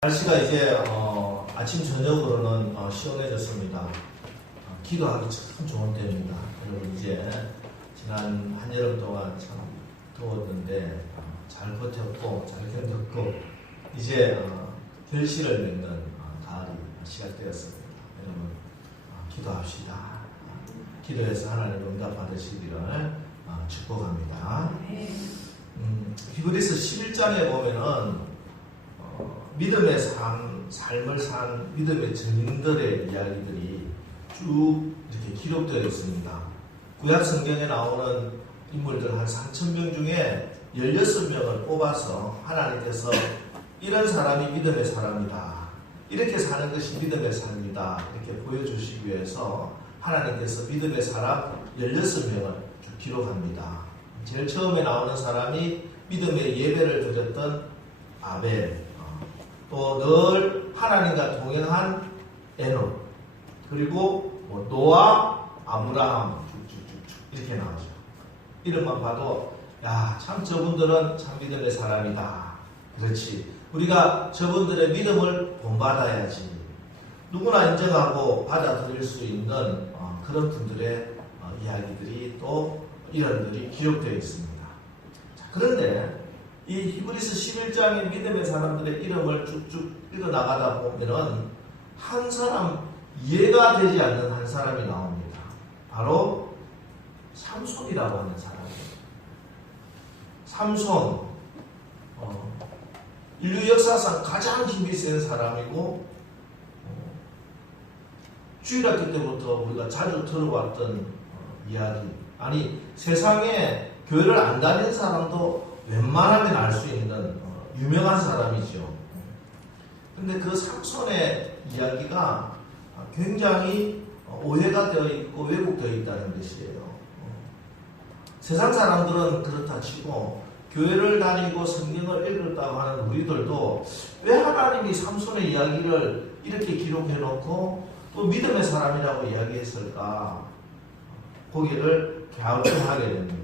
날씨가 이제 아침 저녁으로는 시원해졌습니다. 기도하기 참 좋은 때입니다. 여러분 이제 지난 한여름 동안 참 더웠는데 잘 버텼고 잘 견뎠고 이제 결실을 맺는 가을이 시작되었습니다. 여러분 기도합시다. 기도해서 하나님 응답 받으시기를 축복합니다. 히브리서 11장에 보면은 믿음의 삶을 산 믿음의 증인들의 이야기들이 쭉 이렇게 기록되어 있습니다. 구약 성경에 나오는 인물들 한 3,000명 중에 16명을 뽑아서 하나님께서 이런 사람이 믿음의 사람이다, 이렇게 사는 것이 믿음의 삶이다, 이렇게 보여주시기 위해서 하나님께서 믿음의 사람 16명을 쭉 기록합니다. 제일 처음에 나오는 사람이 믿음의 예배를 드렸던 아벨, 또 늘 하나님과 동행한 에녹, 그리고 노아, 아브라함 쭉쭉쭉쭉 이렇게 나오죠. 이름만 봐도 참 저분들은 참 믿음의 사람이다. 그렇지, 우리가 저분들의 믿음을 본받아야지. 누구나 인정하고 받아들일 수 있는 그런 분들의 이야기들이 또 이런들이 기록되어 있습니다. 그런데 이 히브리서 11장의 믿음의 사람들의 이름을 쭉쭉 읽어나가다 보면은 한 사람, 이해가 되지 않는 한 사람이 나옵니다. 바로 삼손이라고 하는 사람이에요. 삼손, 인류 역사상 가장 힘이 센 사람이고 주일학교 때부터 우리가 자주 들어왔던 이야기, 아니 세상에 교회를 안 다닌 사람도 웬만하면 알 수 있는 유명한 사람이죠. 근데 그 삼손의 이야기가 굉장히 오해가 되어 있고 왜곡되어 있다는 것이에요. 세상 사람들은 그렇다 치고 교회를 다니고 성경을 읽었다고 하는 우리들도 왜 하나님이 삼손의 이야기를 이렇게 기록해 놓고 또 믿음의 사람이라고 이야기했을까, 거기를 갸우뚱하게 됩니다.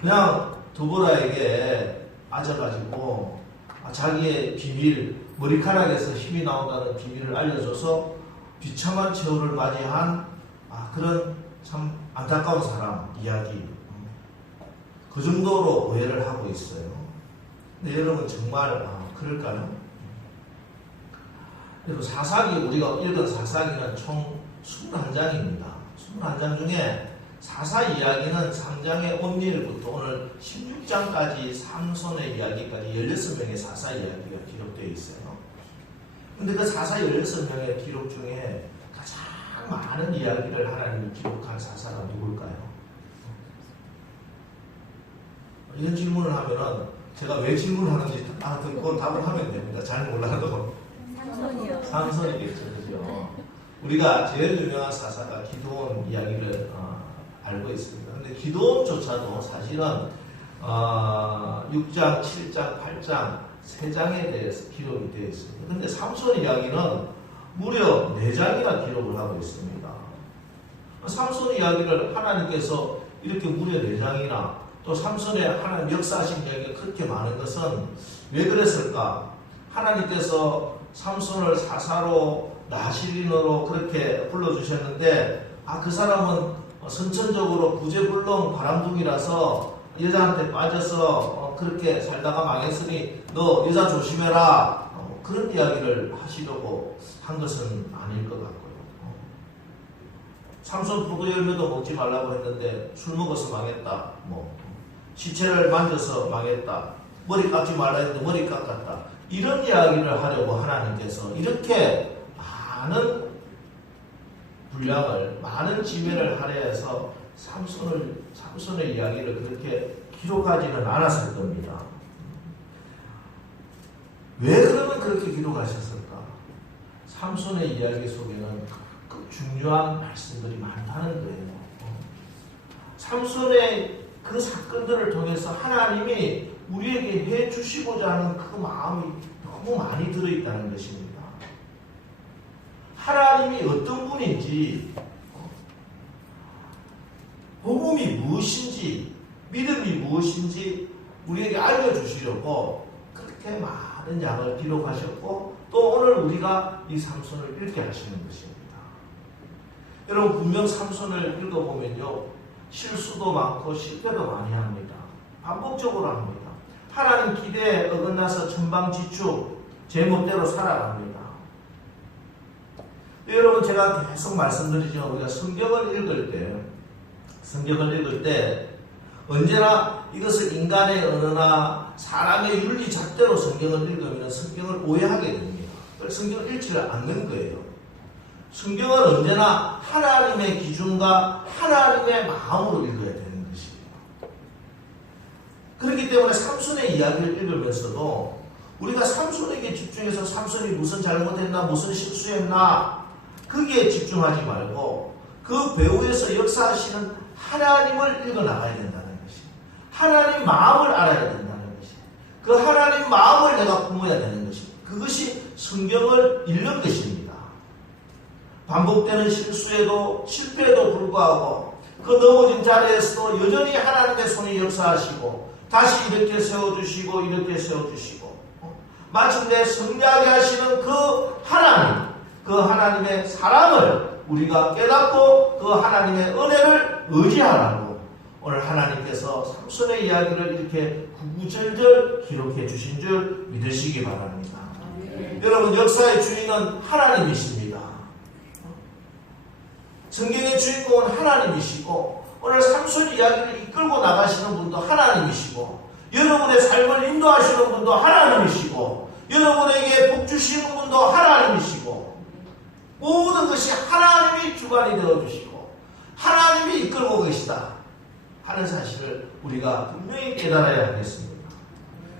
그냥 드보라에게 빠져가지고 자기의 비밀, 머리카락에서 힘이 나온다는 비밀을 알려줘서 비참한 최후를 맞이한 그런 참 안타까운 사람 이야기, 그 정도로 오해를 하고 있어요. 근데 여러분 정말 그럴까요? 그리고 사사기, 우리가 읽은 사사기는 총 21장입니다. 21장 중에 사사 이야기는 3장의 온리일부터 오늘 16장까지 삼손의 이야기까지 16명의 사사 이야기가 기록되어 있어요. 근데 그 사사 16명의 기록 중에 가장 많은 이야기를 하나님이 기록한 사사가 누굴까요? 이런 질문을 하면은 제가 왜 질문하는지 듣고 답을 하면 됩니다. 잘 몰라도. 삼손이요. 삼손이겠죠. 그죠? 우리가 제일 유명한 사사가 기드온 이야기를 알고 있습니다. 근데 기드온조차도 사실은 6장, 7장, 8장, 3장에 대해서 기록이 되어 있습니다. 근데 삼손 이야기는 무려 4장이나 기록을 하고 있습니다. 삼손 이야기를 하나님께서 이렇게 무려 4장이나, 또 삼손의 하나님 역사하신 이야기가 그렇게 많은 것은 왜 그랬을까? 하나님께서 삼손을 사사로 나시린으로 그렇게 불러주셨는데 그 사람은 선천적으로 구제불능 바람둥이라서 여자한테 빠져서 그렇게 살다가 망했으니 너 여자 조심해라, 그런 이야기를 하시려고 한 것은 아닐 것 같고요. 삼손 포도 열매도 먹지 말라고 했는데 술 먹어서 망했다, 시체를 만져서 망했다, 머리 깎지 말라 했는데 머리 깎았다, 이런 이야기를 하려고 하나님께서 이렇게 많은 분량을, 많은 지면을 할애해서 삼손의 이야기를 그렇게 기록하지는 않았을 겁니다. 왜 그러면 그렇게 기록하셨을까? 삼손의 이야기 속에는 그 중요한 말씀들이 많다는 거예요. 삼손의 그 사건들을 통해서 하나님이 우리에게 해 주시고자 하는 그 마음이 너무 많이 들어있다는 것입니다. 하나님이 어떤 분인지, 복음이 무엇인지, 믿음이 무엇인지 우리에게 알려주시려고 그렇게 많은 많은 양을 기록하셨고 또 오늘 우리가 이 삼손을 읽게 하시는 것입니다. 여러분 분명 삼손을 읽어보면요. 실수도 많고 실패도 많이 합니다. 반복적으로 합니다. 하나님 기대에 어긋나서 천방지축 제멋대로 살아갑니다. 여러분 제가 계속 말씀드리지만 우리가 성경을 읽을 때 언제나 이것을 인간의 언어나 사람의 윤리 잣대로 성경을 읽으면 성경을 오해하게 됩니다. 성경을 읽지를 않는 거예요. 성경은 언제나 하나님의 기준과 하나님의 마음으로 읽어야 되는 것이에요. 그렇기 때문에 삼손의 이야기를 읽으면서도 우리가 삼손에게 집중해서 삼손이 무슨 잘못했나 무슨 실수했나 거기에 집중하지 말고 그 배후에서 역사하시는 하나님을 읽어나가야 된다는 것입니다. 하나님 마음을 알아야 된다는 것입니다. 그 하나님 마음을 내가 품어야 되는 것입니다. 그것이 성경을 읽는 것입니다. 반복되는 실수에도 실패에도 불구하고 그 넘어진 자리에서도 여전히 하나님의 손이 역사하시고 다시 이렇게 세워주시고 이렇게 세워주시고 마침내 성리하게 하시는 그 하나님, 그 하나님의 사랑을 우리가 깨닫고 그 하나님의 은혜를 의지하라고 오늘 하나님께서 삼손의 이야기를 이렇게 구구절절 기록해 주신 줄 믿으시기 바랍니다. 여러분 역사의 주인은 하나님이십니다. 성경의 주인공은 하나님이시고 오늘 삼손 이야기를 이끌고 나가시는 분도 하나님이시고 여러분의 삶을 인도하시는 분도 하나님이시고 여러분에게 복 주시는 분도 하나님이시고 모든 것이 하나님이 주관이 되어주시고 하나님이 이끌고 계시다 하는 사실을 우리가 분명히 깨달아야 하겠습니다.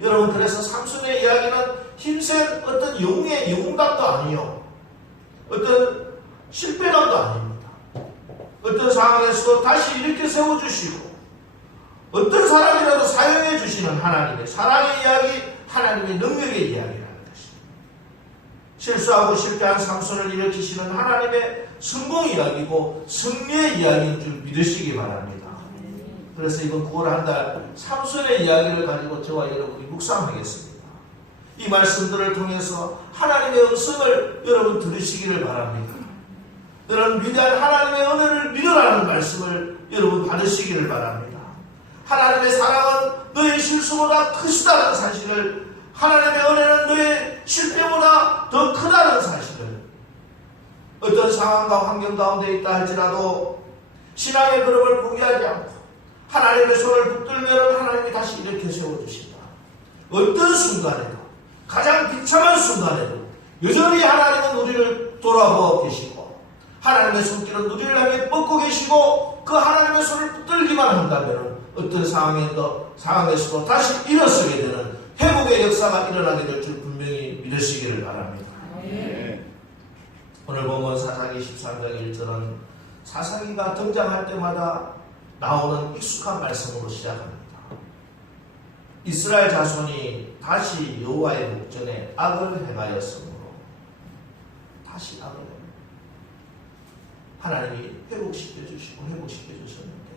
여러분 그래서 삼손의 이야기는 힘센 어떤 영웅의 영웅감도 아니요 어떤 실패감도 아닙니다. 어떤 상황에서도 다시 이렇게 세워주시고 어떤 사람이라도 사용해 주시는 하나님의 사랑의 이야기, 하나님의 능력의 이야기라는 것입니다. 실수하고 실패한 삼손을 일으키시는 하나님의 성공 이야기고 승리의 이야기인 줄 믿으시기 바랍니다. 그래서 이번 9월 한 달 삼손의 이야기를 가지고 저와 여러분이 묵상하겠습니다. 이 말씀들을 통해서 하나님의 음성을 여러분 들으시기를 바랍니다. 너는 위대한 하나님의 은혜를 믿으라는 말씀을 여러분 받으시기를 바랍니다. 하나님의 사랑은 너의 실수보다 크시다는 사실을, 하나님의 은혜는 너의 실패보다 더 크다는 사실을, 어떤 상황과 환경 가운데 있다 할지라도 신앙의 걸음을 포기하지 않고 하나님의 손을 붙들면 하나님이 다시 이렇게 세워주신다. 어떤 순간에도, 가장 비참한 순간에도 여전히 하나님은 우리를 돌아보고 계시고 하나님의 손길은 우리를 향해 뻗고 계시고 그 하나님의 손을 붙들기만 한다면 어떤 상황에서도 다시 일어서게 되는 회복의 역사가 일어나게 될 줄 분명히 믿으시기를 바랍니다. 오늘 보면 사사기 13장 1절은 사사기가 등장할 때마다 나오는 익숙한 말씀으로 시작합니다. 이스라엘 자손이 다시 여호와의 목전에 악을 행하였으므로 다시 악을 행합니다. 하나님이 회복시켜 주셨는데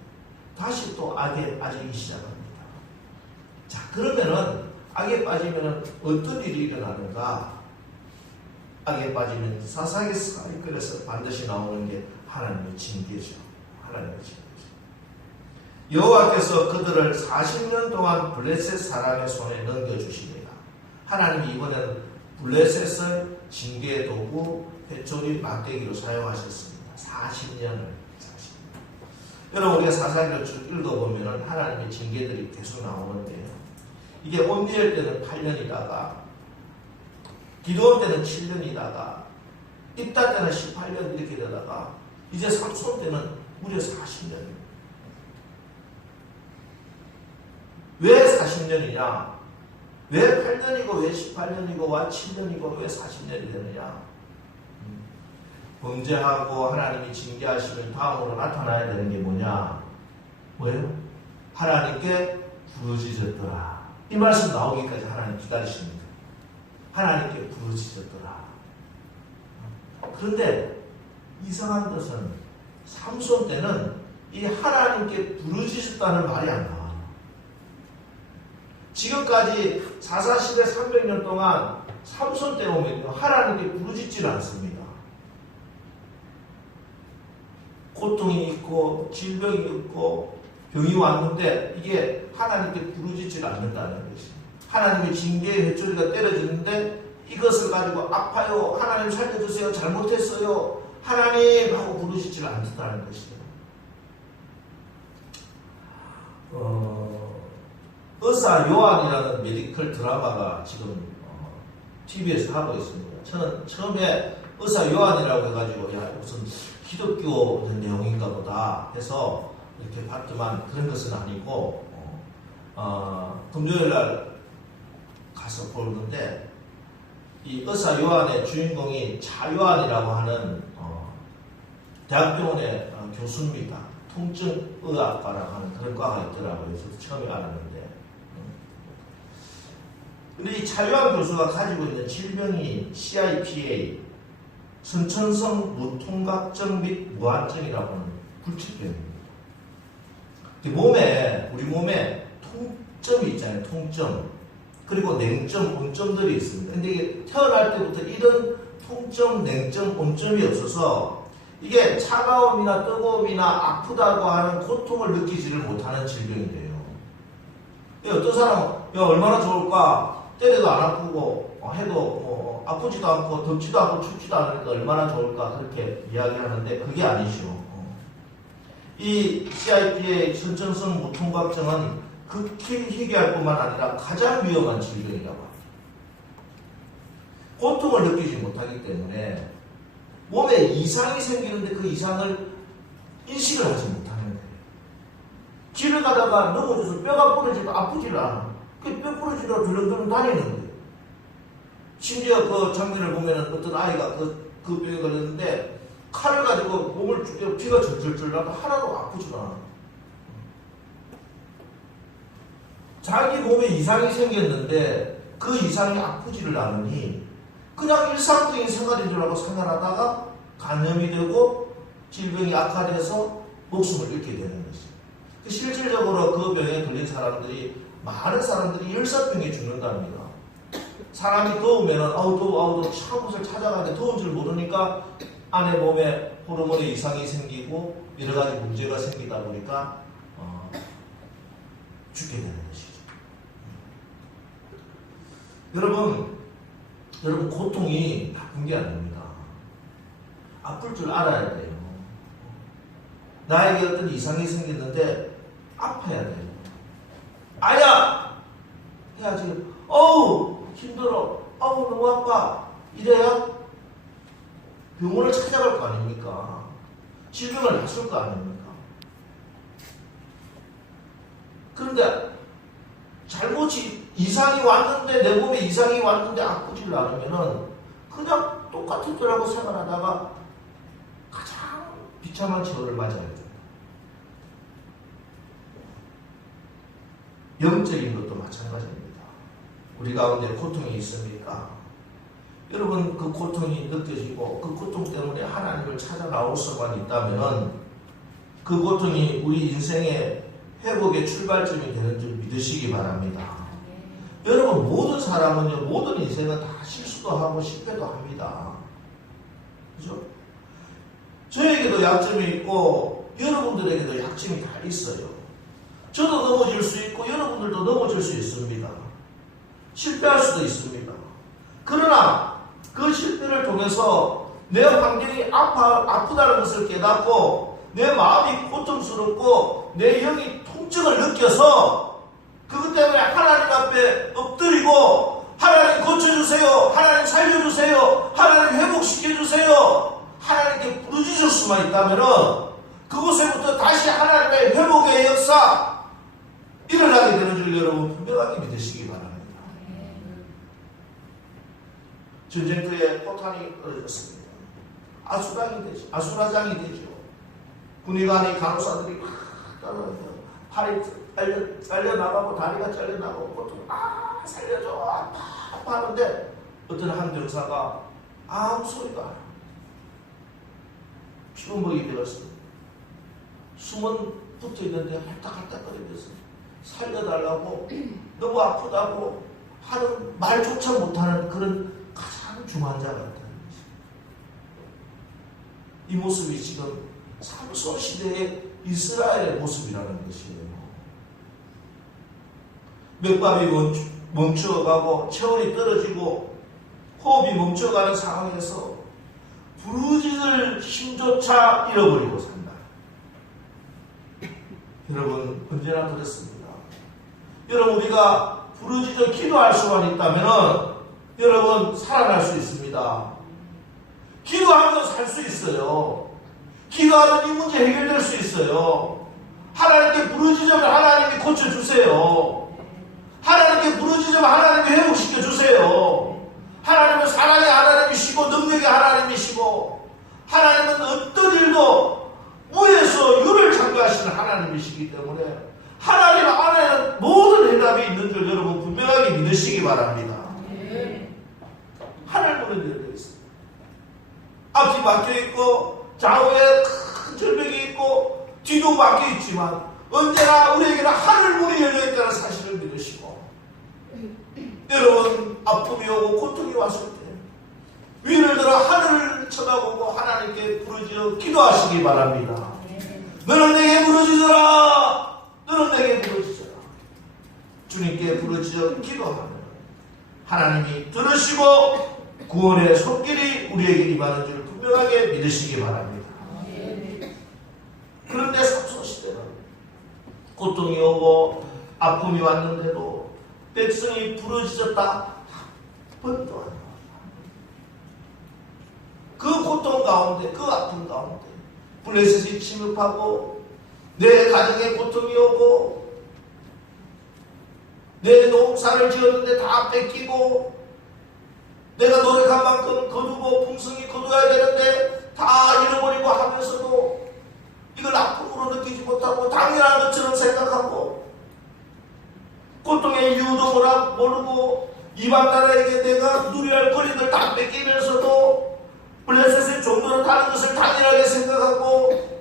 다시 또 악에 빠지기 시작합니다. 자, 그러면은 악에 빠지면은 어떤 일이 일어나는가? 악에 빠지면 사사기에서 그래서 반드시 나오는 게 하나님의 징계죠. 하나님의 징계죠. 여호와께서 그들을 40년 동안 블레셋 사람의 손에 넘겨주십니다. 하나님이 이번에는 블레셋을 징계의 도구, 회초리, 막대기로 사용하셨습니다. 40년을. 여러분 우리가 사사기를 쭉 읽어보면 하나님의 징계들이 계속 나오는데요. 이게 온니엘 때는 8년이다가 기드온 때는 7년이다가 입다 때는 18년 이렇게 되다가 이제 삼손 때는 무려 40년입니다. 왜 40년이냐? 왜 8년이고 왜 18년이고 왜 7년이고 왜 40년이 되느냐? 범죄하고 하나님이 징계하시면 다음으로 나타나야 되는 게 뭐냐? 뭐예요? 하나님께 부르짖었더라. 이 말씀 나오기까지 하나님 기다리십니다. 하나님께 부르짖었더라. 그런데 이상한 것은 삼손 때는 이 하나님께 부르짖었다는 말이 안 나와요. 지금까지 4사 시대 300년 동안 삼손 때 오면요, 하나님께 부르짖질 않습니다. 고통이 있고 질병이 있고 병이 왔는데 이게 하나님께 부르짖질 않는다는 것이, 하나님의 징계의 회초리가 때려지는데 이것을 가지고 아파요, 하나님 살려주세요, 잘못했어요, 하나님 하고 부르짖질 않는다는 것이에요. 의사 요한이라는 메디컬 드라마가 지금 TV에서 하고 있습니다. 저는 처음에 의사 요한이라고 해가지고 야 무슨 기독교 내용인가 보다 해서 이렇게 봤더만 그런 것은 아니고 금요일날 가서 보는데 이 의사 요한의 주인공이 차요한이라고 하는 대학병원의 교수입니다. 통증의학과라고 하는 그런 과가 있더라고요. 그래서 처음에 알았는데 근데 이 차요한 교수가 가지고 있는 질병이 CIPA, 선천성 무통각증 및 무한증이라고 하는 불치병입니다. 우리 몸에 통점이 있잖아요. 통점. 그리고 냉점, 온점들이 있습니다. 근데 이게 태어날 때부터 이런 통점, 냉점, 온점이 없어서 이게 차가움이나 뜨거움이나 아프다고 하는 고통을 느끼지를 못하는 질병이 돼요. 어떤 사람은 야 얼마나 좋을까? 때려도 안 아프고 해도 아프지도 않고 덥지도 않고 춥지도 않으니까 얼마나 좋을까 그렇게 이야기하는데 그게 아니죠. 이 CIP의 선천성 무통각증은 극히 희귀할 뿐만 아니라 가장 위험한 질병이라고 합니다. 고통을 느끼지 못하기 때문에 몸에 이상이 생기는데 그 이상을 인식을 하지 못하는 거예요. 길을 가다가 넘어져서 뼈가 부러지도 아프지를 않아. 그 뼈 부러지다가 덜렁덜렁 다니는 거예요. 심지어 그 장면을 보면은 어떤 아이가 그 병에 걸렸는데 칼을 가지고 몸을 죽여 피가 절절절 나도 하나도 아프지가 않아. 자기 몸에 이상이 생겼는데 그 이상이 아프지를 않으니 그냥 일상적인 생활인 줄 알고 생활하다가 감염이 되고 질병이 악화돼서 목숨을 잃게 되는 것이죠. 실질적으로 그 병에 걸린 사람들이 많은 사람들이 열사병에 죽는답니다. 사람이 더우면 아우 더워 참 곳을 찾아가는데 더운 줄 모르니까 안에 몸에 호르몬의 이상이 생기고 여러 가지 문제가 생기다 보니까 죽게 되는 것이죠. 여러분 고통이 나쁜 게 아닙니다. 아플 줄 알아야 돼요. 나에게 어떤 이상이 생겼는데 아파야 돼요. 아야! 해야지. 어우 힘들어. 어우 너무 아파. 이래야 병원을 찾아갈 거 아닙니까? 질병을 낫을 거 아닙니까? 그런데 이상이 왔는데 내 몸에 이상이 왔는데 아프지를 않으면은 그냥 똑같은 거라고 생활하다가 가장 비참한 처우를 맞아야 돼요. 영적인 것도 마찬가지입니다. 우리 가운데 고통이 있습니까? 여러분 그 고통이 느껴지고 그 고통 때문에 하나님을 찾아 나올 수만 있다면 그 고통이 우리 인생의 회복의 출발점이 되는 줄 믿으시기 바랍니다. 여러분 모든 사람은요, 모든 인생은 다 실수도 하고 실패도 합니다. 그죠? 저에게도 약점이 있고 여러분들에게도 약점이 다 있어요. 저도 넘어질 수 있고 여러분들도 넘어질 수 있습니다. 실패할 수도 있습니다. 그러나 그 실패를 통해서 내 환경이 아프다는 것을 깨닫고 내 마음이 고통스럽고 내 영이 통증을 느껴서 그것 때문에 하나님 앞에 엎드리고 하나님 고쳐주세요, 하나님 살려주세요, 하나님 회복시켜주세요, 하나님께 부르짖을 수만 있다면 그곳에부터 다시 하나님의 회복의 역사 일어나게 되는 줄 여러분 분명하게 믿으시기 바랍니다. 전쟁터에 포탄이 떨어졌습니다. 아수라장이 되죠. 군의관이 간호사들이 막 떨어져요. 팔이 잘려나가고 다리가 잘려나가고 고통 살려줘 아파 하는데 어떤 한 병사가 아무 소리가 안 나요. 피부먹이 되었어요. 숨은 붙어있는데 할딱할딱거리면서 살려달라고 너무 아프다고 하는 말조차 못하는 그런 가장 중환자 같다는 것입니다. 이 모습이 지금 삼손 시대의 이스라엘의 모습이라는 것이에요. 맥박이 멈추어가고 체온이 떨어지고 호흡이 멈춰가는 상황에서 부르짖을 힘조차 잃어버리고 산다. 여러분 언제나 그렇습니다. 여러분 우리가 부르짖어 기도할 수만 있다면 여러분 살아날 수 있습니다. 기도하면 살 수 있어요. 기도하면 이 문제 해결될 수 있어요. 하나님께 부르짖으면 하나님이 고쳐주세요. 하나님께 부르짖으면 하나님이 회복시켜주세요. 하나님은 사랑의 하나님이시고 능력의 하나님이시고 하나님은 어떤 일도 무에서 유를 창조하시는 하나님이시기 때문에 하나님 안에는 모든 해답이 있는 줄 여러분 분명하게 믿으시기 바랍니다. 하늘문은 열려 있습니다. 앞이 막혀있고 좌우에 큰 절벽이 있고 뒤도 막혀있지만 언제나 우리에게는 하늘문이 열려있다는 사실을 믿으시고 여러분 아픔이 오고 고통이 왔을 때 위를 들어 하늘을 쳐다보고 하나님께 부르짖어 기도하시기 바랍니다. 너는 내게 부르짖어라. 너는 내게 부르짖어라. 주님께 부르짖어 기도하면 하나님이 들으시고 구원의 손길이 우리에게 임하는 줄 분명하게 믿으시기 바랍니다. 그런데 삼손 시대는 고통이 오고 아픔이 왔는데도 백성이 부르짖었다 한 번도 안 나왔다. 그 고통 가운데 그 아픔 가운데 블레셋이 침입하고 내 가정에 고통이 오고 내 농사를 지었는데 다 뺏기고 내가 노력한 만큼 거두고 풍성히 거둬야 되는데 다 잃어버리고 하면서도 이걸 아픔으로 느끼지 못하고 당연한 것처럼 생각하고 고통의 이유도 모르고 이방 나라에게 내가 누려야 할 권리들 다 뺏기면서도 블레셋의 종교는 다른 것을 당연하게 생각하고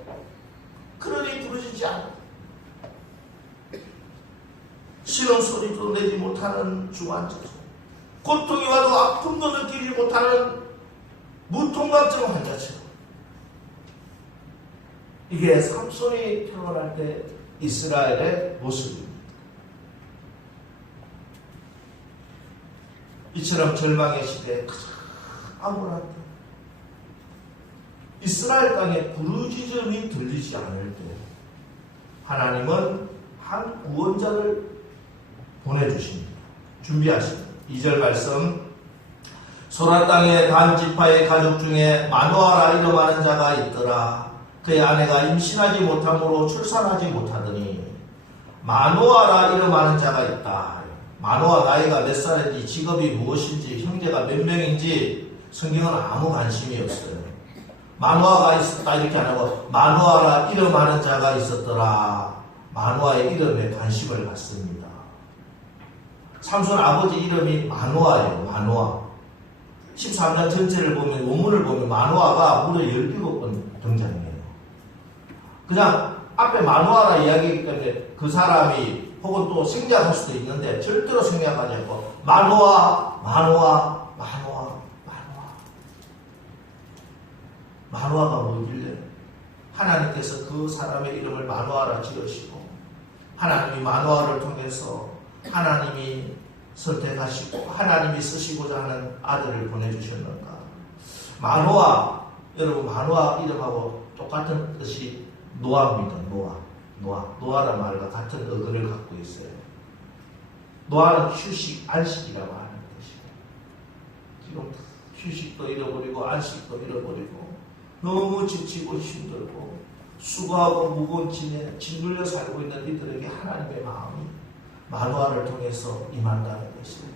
그러니 부르짖지 않아. 싫은 소리도 내지 못하는 중환자죠. 고통이 와도 아픔도 느끼지 못하는 무통각증 환자처럼. 이게 삼손이 태어날 때 이스라엘의 모습입니다. 이처럼 절망의 시대에 가장 암울한 때 이스라엘 땅에 부르짖음이 들리지 않을 때 하나님은 한 구원자를 보내주십니다. 준비하십니다. 2절 말씀 소라 땅의 단 지파의 가족 중에 마노아라 이름하는 자가 있더라. 그의 아내가 임신하지 못함으로 출산하지 못하더니 마노아라 이름하는 자가 있다. 마노아 나이가 몇 살인지 직업이 무엇인지 형제가 몇 명인지 성경은 아무 관심이 없어요. 마노아가 있었다 이렇게 안 하고 마노아라 이름하는 자가 있었더라. 마노아의 이름에 관심을 갖습니다. 삼손 아버지 이름이 마노아예요. 마노아. 13장 전체를 보면 원문을 보면 마노아가 무려 17번 등장해요. 그냥 앞에 마노아라 이야기이기 때문에 그 사람이 혹은 또 생략할 수도 있는데 절대로 생략하지 않고 마노아 마노아 마노아 마노아 마노아가 뭐길래 하나님께서 그 사람의 이름을 마노아라 지으시고 하나님이 마노아를 통해서 하나님이 선택하시고 하나님이 쓰시고자 하는 아들을 보내주셨는가. 마노아 여러분 마노아 이름하고 똑같은 뜻이 노아입니다. 노아란 말과 같은 어근을 갖고 있어요. 노아는 휴식, 안식이라고 하는 것이에요. 지금 휴식도 잃어버리고 안식도 잃어버리고 너무 지치고 힘들고 수고하고 무거운 짐에 짓눌려 살고 있는 이들에게 하나님의 마음이 마노아를 통해서 임한다는 것이에요.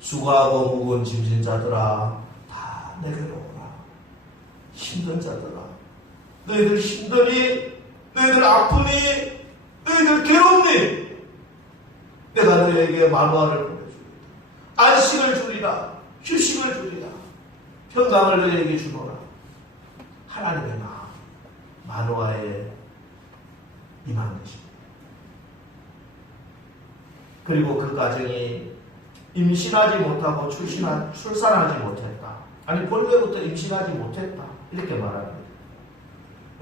수고하고 무거운 짐진 자들아 다 내게로 오라. 힘든 자들아 너희들 힘드니 너희들 아프니 너희들 괴롭니 내가 너희에게 마노아를 보내주리라. 안식을 주리라. 휴식을 주리라. 평강을 너희에게 주노라. 하나님의 마음 마노아에 임한 것입니다. 그리고 그 가정이 임신하지 못하고 출산하지 못했다. 아니 본래부터 임신하지 못했다. 이렇게 말합니다.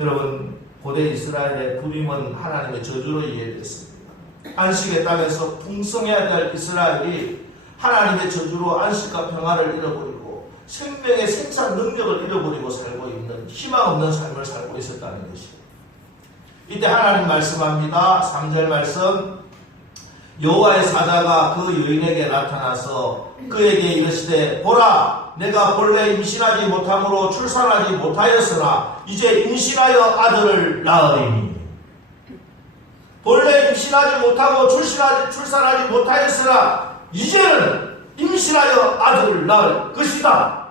여러분 고대 이스라엘의 불임은 하나님의 저주로 이해됐습니다. 안식의 땅에서 풍성해야 될 이스라엘이 하나님의 저주로 안식과 평화를 잃어버리고 생명의 생산 능력을 잃어버리고 살고 있는 희망 없는 삶을 살고 있었다는 것이에요. 이때 하나님 말씀합니다. 3절 말씀. 여호와의 사자가 그 여인에게 나타나서 그에게 이르시되 보라 내가 본래 임신하지 못함으로 출산하지 못하였으나 이제 임신하여 아들을 낳으리니. 본래 임신하지 못하고 출산하지 못하였으나 이제는 임신하여 아들을 낳을 것이다.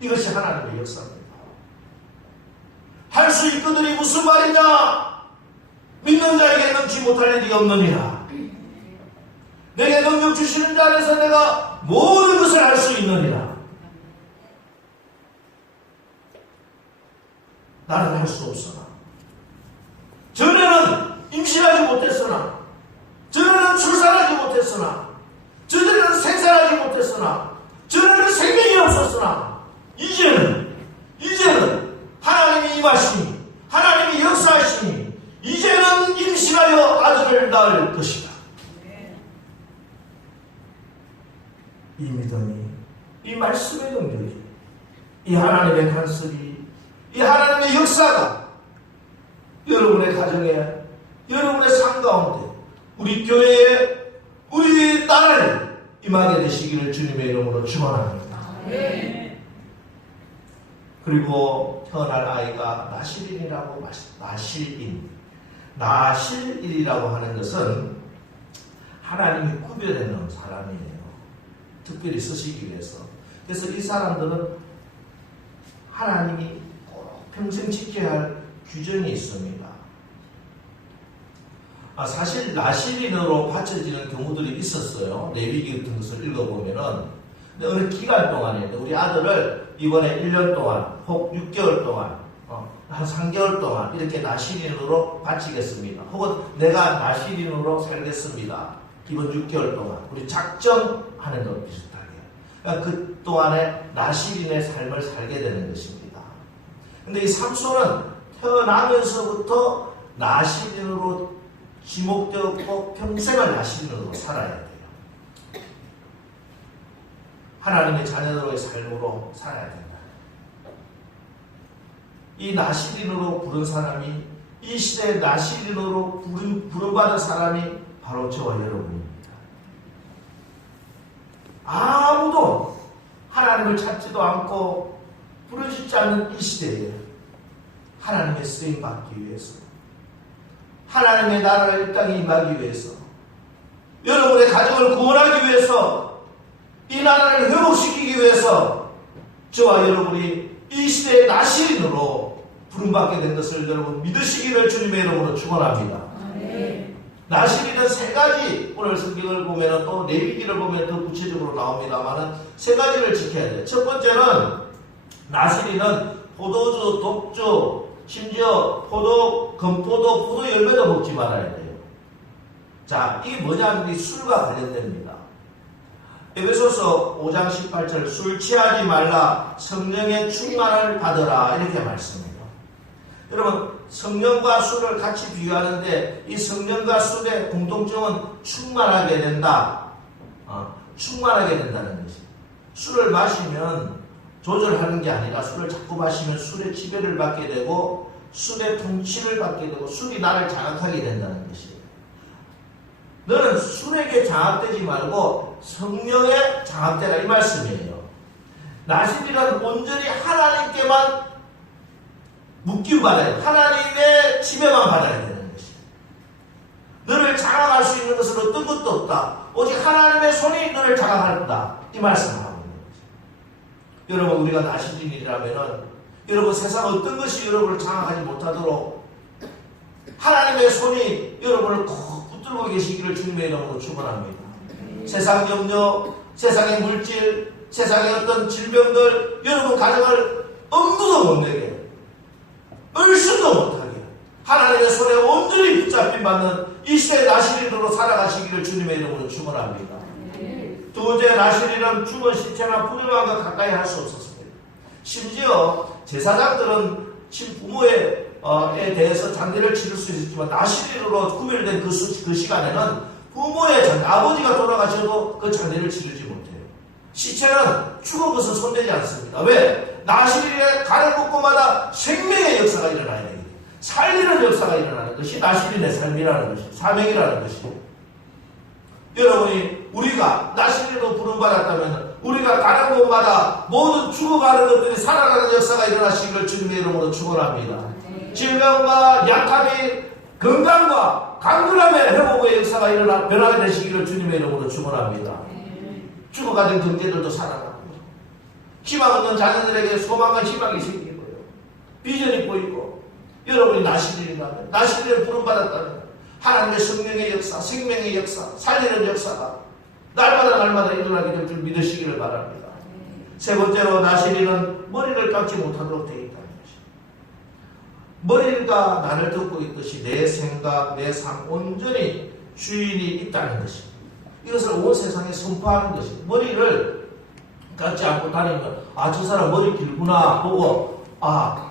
이것이 하나님의 역사입니다. 할 수 있거든이 무슨 말이냐? 믿는 자에게 넘지 못할 일이 없느니라. 내게 능력 주시는 자 안에서 내가 모든 것을 할 수 있느니라. 나는 할 수 없으나 전에는 임신하지 못했으나 전에는 출산하지 못했으나 전에는 생산하지 못했으나 전에는 생명이 없었으나 이제는 하나님이 임하시니 하나님이 역사하시니 이제는 임신하여 아들을 낳을 것이다. 이 믿음이, 이 말씀의 능력이, 이 하나님의 간섭이, 이 하나님의 역사가 여러분의 가정에, 여러분의 삶 가운데, 우리 교회에, 우리 나라에 임하게 되시기를 주님의 이름으로 축원합니다. 그리고 태어날 아이가 나실인이라고 나실인이라고 하는 것은 하나님이 구별해놓은 사람이에요. 특별히 쓰시기 위해서. 그래서 이 사람들은 하나님이 꼭 평생 지켜야 할 규정이 있습니다. 사실 나실인으로 바쳐지는 경우들이 있었어요. 레위기 같은 것을 읽어보면은. 근데 어느 기간 동안에 우리 아들을 이번에 1년 동안 혹 6개월 동안 한 3개월 동안 이렇게 나실인으로 바치겠습니다. 혹은 내가 나실인으로 살겠습니다. 이번 6개월 동안 우리 작정하는 것 비슷하게. 그러니까 그 동안에 나실인의 삶을 살게 되는 것입니다. 근데 이 삼손은 태어나면서부터 나실인으로 지목되었고 평생을 나실인으로 살아야 돼요. 하나님의 자녀들의 삶으로 살아야 된다. 이 나실인으로 부른 사람이, 이 시대에 나실인으로 부름받은 사람이 바로 저와 여러분입니다. 아무도 하나님을 찾지도 않고 부르짖지 않는 이 시대에 하나님의 쓰임 받기 위해서, 하나님의 나라가 이 땅에 임하기 위해서, 여러분의 가정을 구원하기 위해서, 이 나라를 회복시키기 위해서 저와 여러분이 이 시대의 나실인으로 부름받게 된 것을 여러분 믿으시기를 주님의 이름으로 축원합니다. 나실인은 세 가지, 오늘 성경을 보면 또 레위기를 보면 더 구체적으로 나옵니다만은 세 가지를 지켜야 돼요. 첫 번째는 나실인은 포도주, 독주, 심지어 포도, 건포도, 포도 열매도 먹지 말아야 돼요. 자, 이게 뭐냐면 이 술과 관련됩니다. 에베소서 5장 18절 술 취하지 말라 성령의 충만을 받으라 이렇게 말씀해요. 여러분 성령과 술을 같이 비유하는데 이 성령과 술의 공통점은 충만하게 된다. 충만하게 된다는 것이. 술을 마시면 조절하는 게 아니라 술을 자꾸 마시면 술의 지배를 받게 되고 술의 통치를 받게 되고 술이 나를 장악하게 된다는 것이에요. 너는 술에게 장악되지 말고 성령에 장악되라 이 말씀이에요. 나실이란 온전히 하나님께만 묶임받아야 돼. 하나님의 지배만 받아야 되는 것이에요. 너를 장악할 수 있는 것은 어떤 것도 없다. 오직 하나님의 손이 너를 장악한다. 이 말씀을 하고 있는 거죠. 여러분 우리가 나실인이라면은 여러분 세상 어떤 것이 여러분을 장악하지 못하도록 하나님의 손이 여러분을 꼭 붙들고 계시기를 주님의 이름으로 축원합니다. 세상 염려, 세상의 물질, 세상의 어떤 질병들 여러분 가정을 엄두도 못 내게, 얼씬도 못하게, 하나님의 손에 온전히 붙잡힌 받는 이 시대의 나시린으로 살아가시기를 주님의 이름으로 축원합니다. 두번째, 나시린은 죽은 시체나 부정함과 가까이 할 수 없었습니다. 심지어 제사장들은 부모에 대해서 장례를 치를 수 있었지만 나시린으로 구별된 그 시간에는 부모의 아버지가 돌아가셔도 그 장례를 치르지 못해요. 시체는 죽은 것은 손대지 않습니다. 왜? 나시린에 가는 곳곳마다 생명의 역사가 일어나야 됩니다. 살리는 역사가 일어나는 것이 나시린의 삶이라는 것이, 사명이라는 것이. 여러분이 우리가 나시린으로 부름받았다면 우리가 가는 곳마다 모든 죽어가는 것들이 살아가는 역사가 일어나시기를 주님의 이름으로 축원합니다. 질병과 약함이 건강과 강건함의 회복의 역사가 일어나 변화가 되시기를 주님의 이름으로 축원합니다. 죽어가는 경제들도 살아나고 희망 없는 자녀들에게 소망과 희망이 생기고요. 비전이 보이고 여러분이 나시린이라면 나시린을 부름받았다면 하나님의 성령의 역사, 생명의 역사, 살리는 역사가 날마다 일어나게 될 줄 믿으시기를 바랍니다. 세 번째로 나시린은 머리를 깎지 못하도록 되어 있다는 것입니다. 머리가 나를 덮고 있듯이 내 생각, 내 삶 온전히 주인이 있다는 것입니다. 이것을 온 세상에 선포하는 것입니다. 머리를 깎지 않고 다니면 저 사람 머리 길구나 보고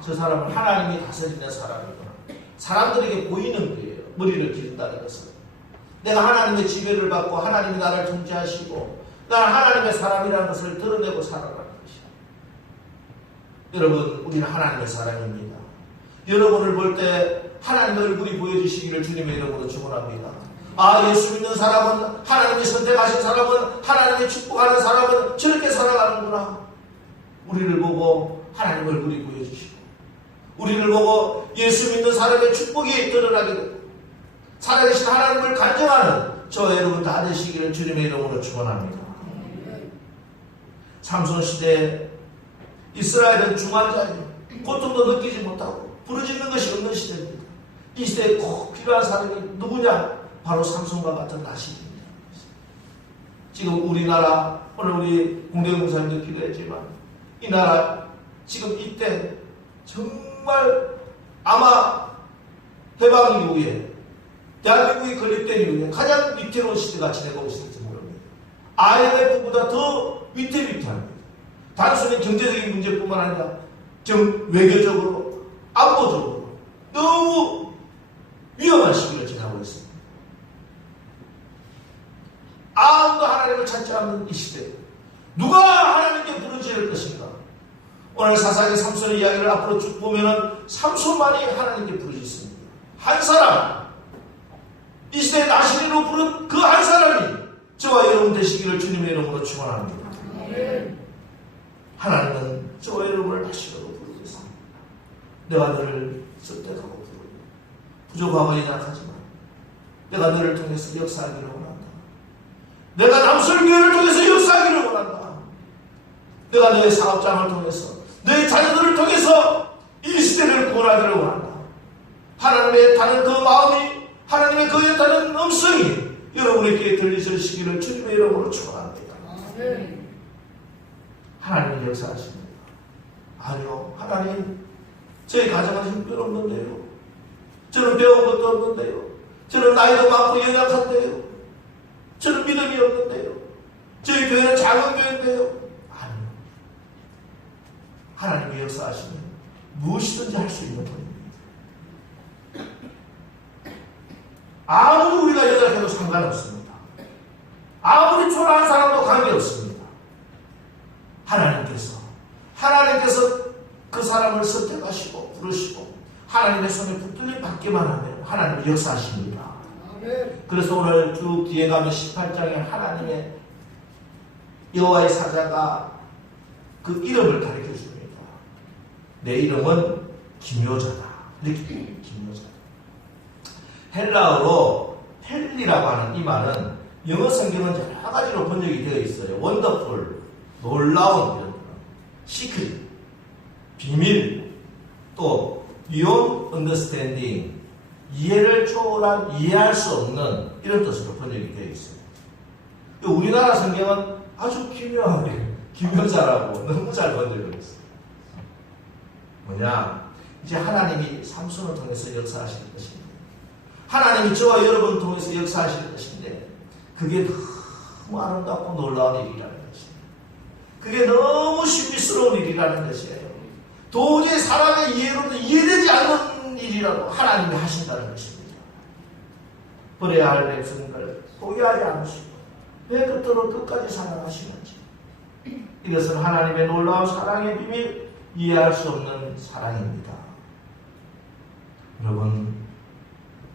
저 사람은 하나님이 다스리는 사람이구나. 사람들에게 보이는 거예요. 머리를 기른다는 것은. 내가 하나님의 지배를 받고 하나님이 나를 통치하시고 나는 하나님의 사람이라는 것을 드러내고 살아가는 것이다. 여러분, 우리는 하나님의 사람입니다. 여러분을 볼 때 하나님의 얼굴이 보여주시기를 주님의 이름으로 축원합니다. 예수 믿는 사람은, 하나님이 선택하신 사람은, 하나님이 축복하는 사람은 저렇게 살아가는구나. 우리를 보고 하나님 얼굴이 보여주시고 우리를 보고 예수 믿는 사람의 축복이 드러나게 되고 살아계신 하나님을 간증하는 저 여러분 다 되시기를 주님의 이름으로 축원합니다. 삼손 시대에 이스라엘은 중환자예요. 고통도 느끼지 못하고 부르짖는 것이 없는 시대입니다. 이 시대에 꼭 필요한 사람이 누구냐? 바로 삼손과 같은 나시입니다. 지금 우리나라, 오늘 우리 공대영 목사님도 기도했지만 이 나라 지금 이때 정말 아마 해방 이후에 대한민국이 건립된 이후에 가장 위태로운 시대가 지내고 있을지 모릅니다. IMF보다 더 위태합니다. 단순히 경제적인 문제뿐만 아니라 외교적으로, 안보적으로 너무 위험한 시기를 지나고 있습니다. 아무도 하나님을 찾지 않는 이 시대, 누가 하나님께 부르짖을 것인가? 오늘 사사기 삼손의 이야기를 앞으로 쭉 보면은 삼손만이 하나님께 부르짖습니다. 한 사람, 이 시대에 나시린으로 부른 그 한 사람이 저와 여러분 되시기를 주님의 이름으로 축원합니다. 하나님은 저와 여러분을 나시린으로 부르고 있습니다. 내가 너를 선택하고 부르고 부족하고 연약하지만 내가 너를 통해서 역사하기를 원한다. 내가 남설교회를 통해서 역사하기를 원한다. 내가 너의 사업장을 통해서 너의 자녀들을 통해서 이 시대를 구원하기를 원한다. 하나님의 다른 그 마음이, 하나님의 그 다른 음성이 여러분에게 들리시기를 주님의 이름으로 축원합니다. 하나님이 역사하십니다. 아니요, 하나님, 저희 가정은 형편없는데요. 저는 배운 것도 없는데요. 저는 나이도 많고 연약한데요. 저는 믿음이 없는데요. 저희 교회는 작은 교회인데요. 아니요. 하나님의 역사하시면 무엇이든지 할 수 있는 분입니다. 아무리 우리가 연약해도 상관없습니다. 아무리 초라한 사람도 관계없습니다. 하나님께서 그 사람을 선택하시고 부르시고 하나님의 손에 붙들림 받기만 하면 하나님이 역사하십니다. 그래서 오늘 쭉 뒤에 가면 18장에 하나님의 여호와의 사자가 그 이름을 가르쳐 줍니다. 내 이름은 기묘자다. 기묘자다. 헬라어로 펠리라고 하는 이 말은 영어 성경은 여러 가지로 번역이 되어 있어요. 원더풀, 놀라운, 이런 시크릿, 비밀, 또 beyond understanding, 이해를 초월한, 이해할 수 없는 이런 뜻으로 번역이 되어 있어요. 우리나라 성경은 아주 기묘하게 기묘자라고 너무 잘 번역을 했어요. 뭐냐? 이제 하나님이 삼손을 통해서 역사하실 것입니다. 하나님이 저와 여러분을 통해서 역사하실 것인데 그게 너무 아름답고 놀라운 일이라는 것입니다. 그게 너무 신비스러운 일이라는 것이에요. 도저히 사람의 이해로는 이해되지 않는 일이라고 하나님이 하신다는 것입니다. 버려야 할 백성을 포기하지 않으시고 왜 그토록 끝까지 사랑하시는지, 이것은 하나님의 놀라운 사랑의 비밀, 이해할 수 없는 사랑입니다. 여러분,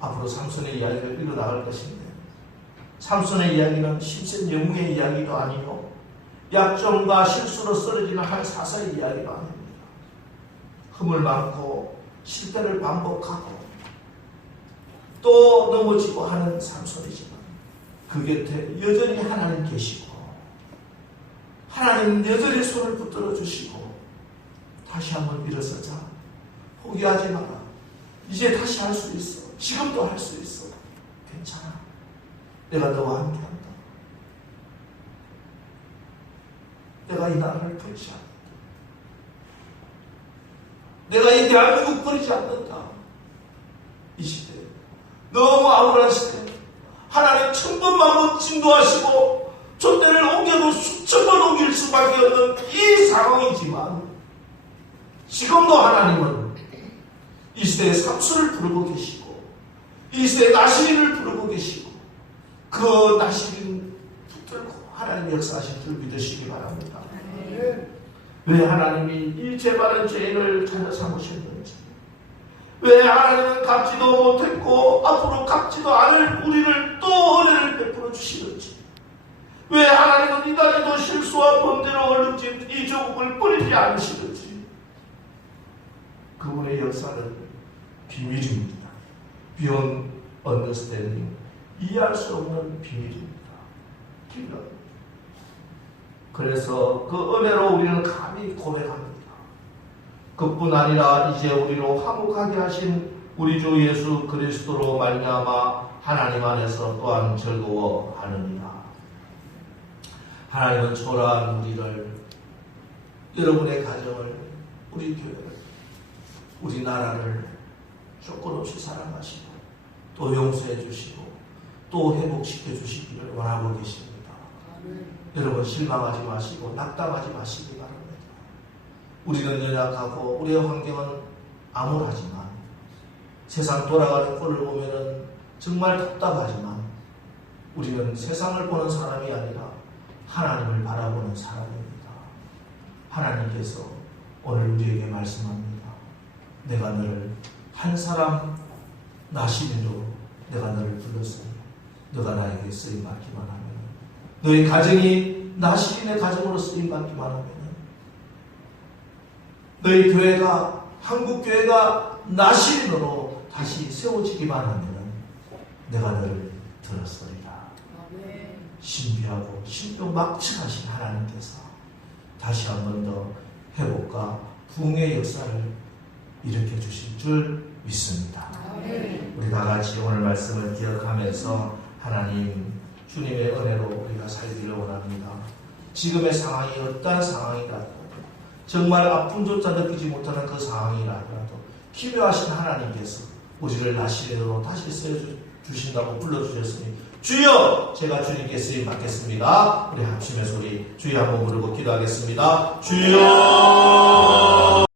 앞으로 삼손의 이야기를 읽어나갈 것인데 삼손의 이야기는 신선 영웅의 이야기도 아니고 약점과 실수로 쓰러지는 한 사사의 이야기도 아닙니다. 흠을 많고 실패를 반복하고 또 넘어지고 하는 삼손이지만 그 곁에 여전히 하나님 계시고 하나님 여전히 손을 붙들어 주시고 다시 한번 일어서자, 포기하지 마라, 이제 다시 할 수 있어, 지금도 할 수 있어, 괜찮아, 내가 너와 함께한다, 내가 이 나라를 버리지 않는다, 내가 이 대한민국 버리지 않는다. 이 시대 너무 암울한 시대, 하나님 천번만번 진도하시고 촛대를 옮겨도 수천 번 옮길 수밖에 없는 이 상황이지만 지금도 하나님은 이 시대에 삼손을 부르고 계시고 이 시대에 나시린을 부르고 계시고 그 나시린 붙들고 하나님 역사하실 줄 믿으시기 바랍니다. 왜 하나님이 이 죄바른 죄인을 찾아 삼으셨는지, 왜 하나님은 갚지도 못했고 앞으로 갚지도 않을 우리를 또 은혜를 베풀어 주시는지, 왜 하나님은 이다지도 실수와 범죄로 얼룩진 이 조국을 버리지 않으시는지, 그분의 역사는 비밀입니다. Beyond understanding, 이해할 수 없는 비밀입니다. 길러입니다. 그래서 그 은혜로 우리는 감히 고백합니다. 그뿐 아니라 이제 우리로 화목하게 하신 우리 주 예수 그리스도로 말미암아 하나님 안에서 또한 즐거워하느니라. 하나님은 초라한 우리를, 여러분의 가정을, 우리 교회를, 우리나라를 조건 없이 사랑하시고 또 용서해 주시고 또 회복시켜 주시기를 원하고 계십니다. 여러분, 실망하지 마시고 낙담하지 마시기 바랍니다. 우리는 연약하고 우리의 환경은 암울하지만, 세상 돌아가는 꼴을 보면은 정말 답답하지만 우리는 세상을 보는 사람이 아니라 하나님을 바라보는 사람입니다. 하나님께서 오늘 우리에게 말씀합니다. 내가 너를 한 사람 나시린으로 내가 너를 불렀으니 너가 나에게 쓰임받기만 하면, 너의 가정이 나시린의 가정으로 쓰임받기만 하면, 너희 교회가, 한국교회가 나시린으로 다시 세워지기만 하면 내가 너를 들었으리라. 신비하고 신병막측하신 하나님께서 다시 한 번 더 회복과 부흥의 역사를 일으켜 주실 줄 믿습니다. 우리 다 같이 오늘 말씀을 기억하면서 하나님 주님의 은혜로 우리가 살기를 원합니다. 지금의 상황이 어떠한 상황이라도, 정말 아픔조차 느끼지 못하는 그 상황이라도 기묘하신 하나님께서 우리를 나시린으로 다시 세워주신다고 불러주셨으니 주여, 제가 주님께 쓰임 받겠습니다. 우리 합심의 소리 주여 한번 부르고 기도하겠습니다. 주여.